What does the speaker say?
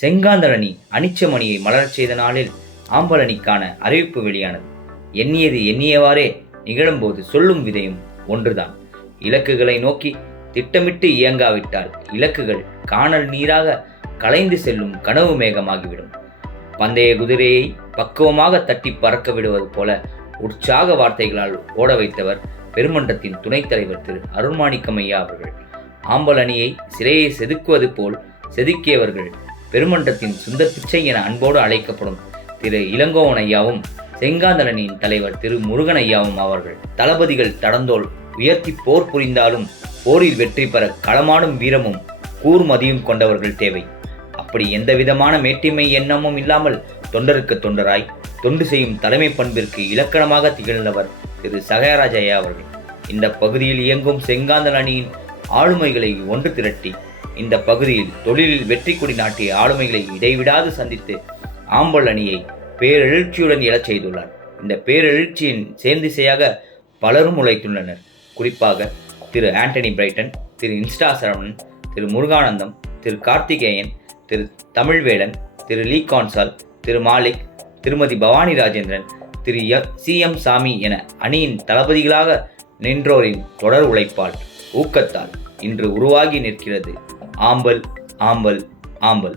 செங்காந்தள் அணி அனிச்சமணியை மலரச் செய்த நாளில் ஆம்பல் அணிக்கான அறிவிப்பு வெளியானது. எண்ணியது எண்ணியவாறே நிகழும்போது சொல்லும் விதையும் ஒன்றுதான். இலக்குகளை நோக்கி திட்டமிட்டு இயங்காவிட்டால் இலக்குகள் காணல் நீராக கலைந்து செல்லும் கனவு மேகமாகிவிடும். பந்தய குதிரையை பக்குவமாக தட்டி பறக்க விடுவது போல உற்சாக வார்த்தைகளால் ஓட வைத்தவர் பெருமன்றத்தின் துணைத் தலைவர் திரு அருள்மாணிக்கம் ஐயா அவர்கள். ஆம்பல் அணியை சிலையை செதுக்குவது போல் செதுக்கியவர்கள் பெருமன்றத்தின் சுந்தர் பிச்சை என அன்போடு அழைக்கப்படும் திரு இளங்கோவன் ஐயாவும் செங்காந்தள் அணியின் தலைவர் திரு முருகன் ஐயாவும் அவர்கள். தளபதிகள் தடந்தோல் உயர்த்தி போர் புரிந்தாலும் போரில் வெற்றி பெற களமாடும் வீரமும் கூர்மதியும் கொண்டவர்கள் தேவை. அப்படி எந்தவிதமான மேட்டிமை எண்ணமும் இல்லாமல் தொண்டருக்கு தொண்டராய் தொண்டு செய்யும் தலைமை பண்பிற்கு இலக்கணமாக திகழ்ந்தவர் திரு சகாயராஜ் ஐயா அவர்கள். இந்த பகுதியில் இயங்கும் செங்காந்தள் அணியின் ஆளுமைகளை ஒன்று திரட்டி இந்த பகுதியில் தொழிலில் வெற்றி கொடி நாட்டிய ஆளுமைகளை இடைவிடாது சந்தித்து ஆம்பல் அணியை பேரெழுச்சியுடன் எழச் செய்துள்ளார். இந்த பேரெழுச்சியின் சேர்ந்திசையாக பலரும் உழைத்துள்ளனர். குறிப்பாக திரு ஆண்டனி பிரைட்டன், திரு இன்ஸ்டா சரவணன், திரு முருகானந்தம், திரு கார்த்திகேயன், திரு தமிழ்வேலன், திரு லீ கான்சால், திரு மாலிக், திருமதி பவானி ராஜேந்திரன், திரு CM சாமி என அணியின் தளபதிகளாக நின்றோரின் தொடர் உழைப்பால் ஊக்கத்தால் இன்று உருவாகி நிற்கிறது ஆம்பல் ஆம்பல் ஆம்பல்.